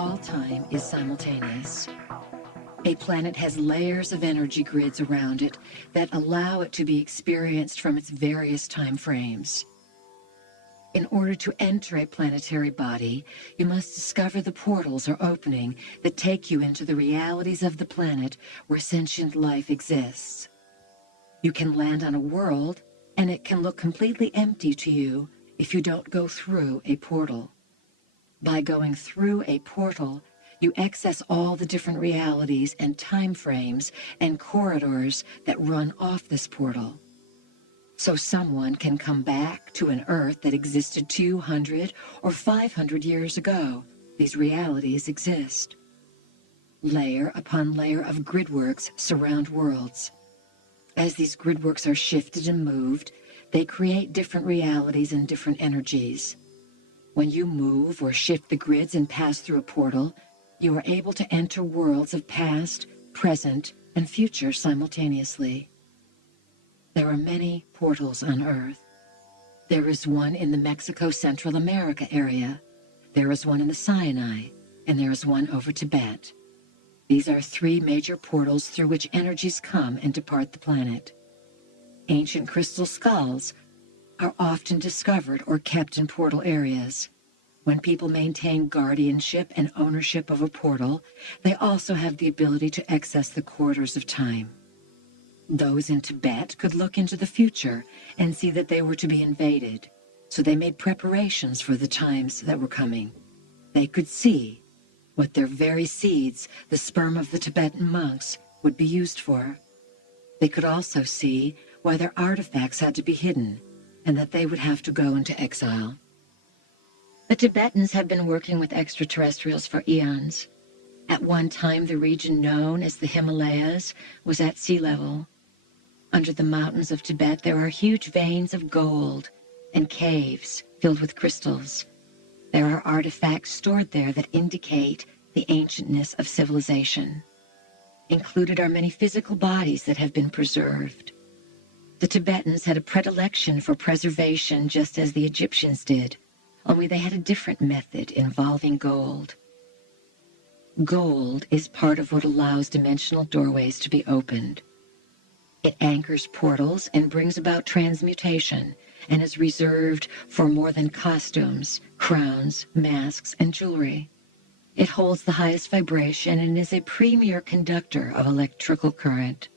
all time is simultaneous. A planet has layers of energy grids around it that allow it to be experienced from its various time frames. In order to enter a planetary body, you must discover the portals or opening that take you into the realities of the planet where sentient life exists. You can land on a world, and it can look completely empty to you if you don't go through a portal. By going through a portal, you access all the different realities and time frames and corridors that run off this portal. So someone can come back to an Earth that existed 200 or 500 years ago. These realities exist. Layer upon layer of gridworks surround worlds. As these gridworks are shifted and moved, they create different realities and different energies. When you move or shift the grids and pass through a portal, you are able to enter worlds of past, present, and future simultaneously. There are many portals on Earth. There is one in the Mexico-Central America area. There is one in the Sinai, and there is one over Tibet. These are three major portals through which energies come and depart the planet. Ancient crystal skulls are often discovered or kept in portal areas. When people maintain guardianship and ownership of a portal, they also have the ability to access the corridors of time. Those in Tibet could look into the future and see that they were to be invaded, so they made preparations for the times that were coming. They could see what their very seeds, the sperm of the Tibetan monks, would be used for. They could also see why their artifacts had to be hidden and that they would have to go into exile. The Tibetans have been working with extraterrestrials for eons. At one time, the region known as the Himalayas was at sea level. Under the mountains of Tibet, there are huge veins of gold and caves filled with crystals. There are artifacts stored there that indicate the ancientness of civilization. Included are many physical bodies that have been preserved. The Tibetans had a predilection for preservation just as the Egyptians did, only they had a different method involving gold. Gold is part of what allows dimensional doorways to be opened. It anchors portals and brings about transmutation and is reserved for more than costumes, crowns, masks, and jewelry. It holds the highest vibration and is a premier conductor of electrical current.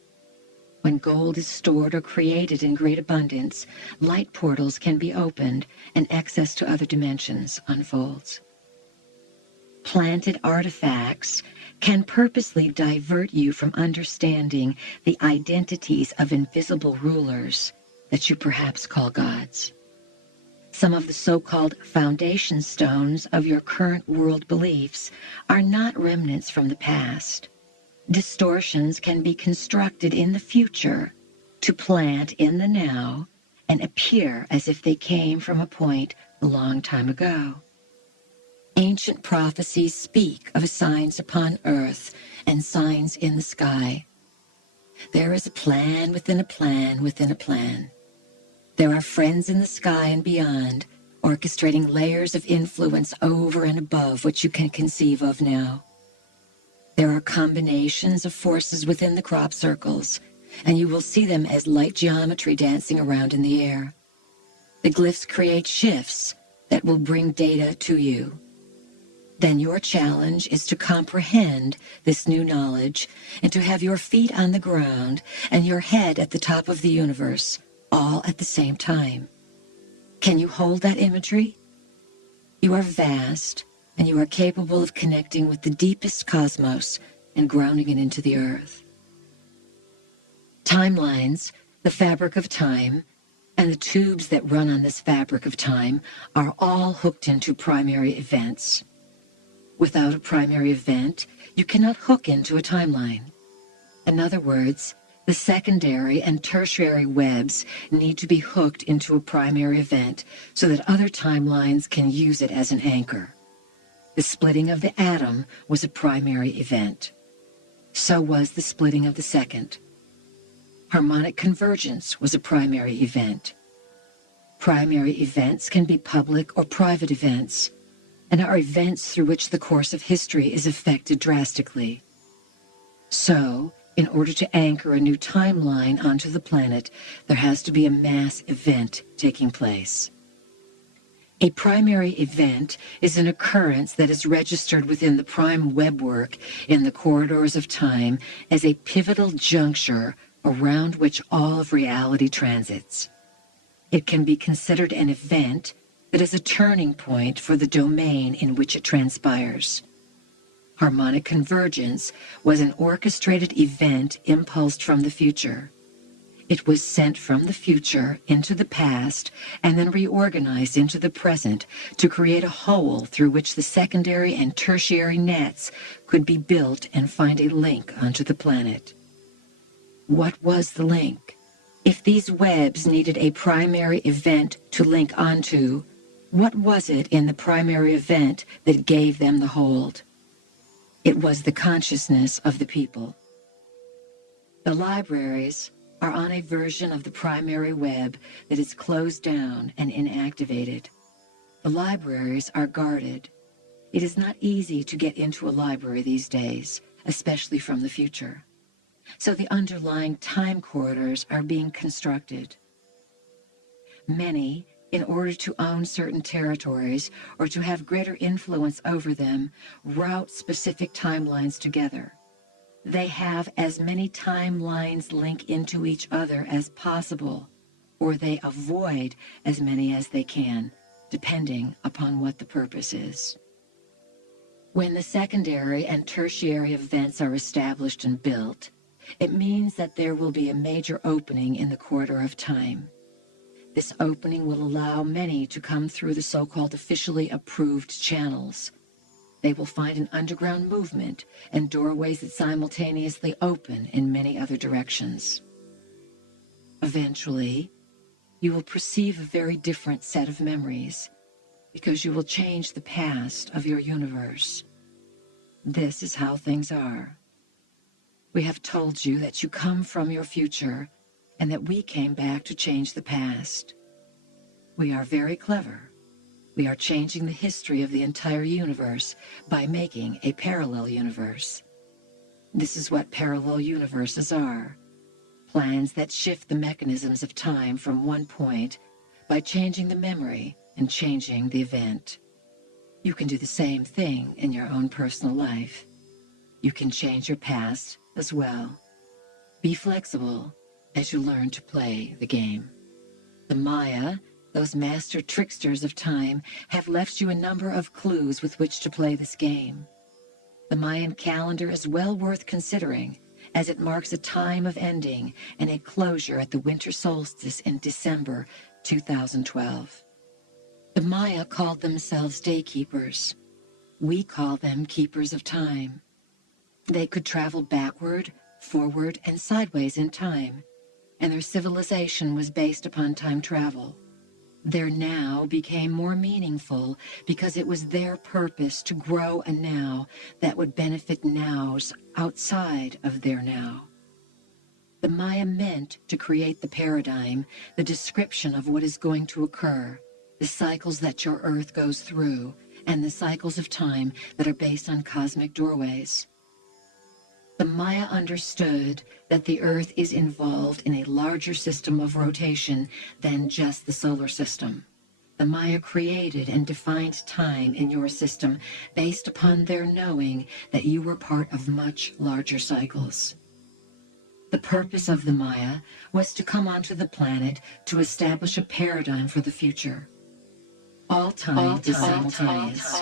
When gold is stored or created in great abundance, light portals can be opened and access to other dimensions unfolds. Planted artifacts can purposely divert you from understanding the identities of invisible rulers that you perhaps call gods. Some of the so-called foundation stones of your current world beliefs are not remnants from the past. Distortions can be constructed in the future to plant in the now and appear as if they came from a point a long time ago. Ancient prophecies speak of signs upon earth and signs in the sky. There is a plan within a plan within a plan. There are friends in the sky and beyond, orchestrating layers of influence over and above what you can conceive of now. There are combinations of forces within the crop circles, and you will see them as light geometry dancing around in the air. The glyphs create shifts that will bring data to you. Then your challenge is to comprehend this new knowledge and to have your feet on the ground and your head at the top of the universe, all at the same time. Can you hold that imagery? You are vast, and you are capable of connecting with the deepest cosmos and grounding it into the earth. Timelines, the fabric of time, and the tubes that run on this fabric of time are all hooked into primary events. Without a primary event, you cannot hook into a timeline. In other words, the secondary and tertiary webs need to be hooked into a primary event so that other timelines can use it as an anchor. The splitting of the atom was a primary event. So was the splitting of the second. Harmonic convergence was a primary event. Primary events can be public or private events, and are events through which the course of history is affected drastically. So, in order to anchor a new timeline onto the planet, there has to be a mass event taking place. A primary event is an occurrence that is registered within the prime webwork in the corridors of time as a pivotal juncture around which all of reality transits. It can be considered an event that is a turning point for the domain in which it transpires. Harmonic convergence was an orchestrated event impulsed from the future. It was sent from the future into the past and then reorganized into the present to create a whole through which the secondary and tertiary nets could be built and find a link onto the planet. What was the link? If these webs needed a primary event to link onto, what was it in the primary event that gave them the hold? It was the consciousness of the people. The libraries are on a version of the primary web that is closed down and inactivated. The libraries are guarded. It is not easy to get into a library these days, especially from the future. So the underlying time corridors are being constructed. Many, in order to own certain territories or to have greater influence over them, route specific timelines together. They have as many timelines link into each other as possible, or they avoid as many as they can, depending upon what the purpose is. When the secondary and tertiary events are established and built, it means that there will be a major opening in the corridor of time. This opening will allow many to come through the so-called officially approved channels. They will find an underground movement and doorways that simultaneously open in many other directions. Eventually, you will perceive a very different set of memories because you will change the past of your universe. This is how things are. We have told you that you come from your future and that we came back to change the past. We are very clever. We are changing the history of the entire universe by making a parallel universe. This is what parallel universes are. Plans that shift the mechanisms of time from one point by changing the memory and changing the event. You can do the same thing in your own personal life. You can change your past as well. Be flexible as you learn to play the game. The Maya, those master tricksters of time, have left you a number of clues with which to play this game. The Mayan calendar is well worth considering, as it marks a time of ending and a closure at the winter solstice in December 2012. The Maya called themselves daykeepers. We call them keepers of time. They could travel backward, forward, and sideways in time, and their civilization was based upon time travel. Their now became more meaningful because it was their purpose to grow a now that would benefit nows outside of their now. The Maya meant to create the paradigm, the description of what is going to occur, the cycles that your Earth goes through, and the cycles of time that are based on cosmic doorways. The Maya understood that the Earth is involved in a larger system of rotation than just the solar system. The Maya created and defined time in your system based upon their knowing that you were part of much larger cycles. The purpose of the Maya was to come onto the planet to establish a paradigm for the future. All time is simultaneous.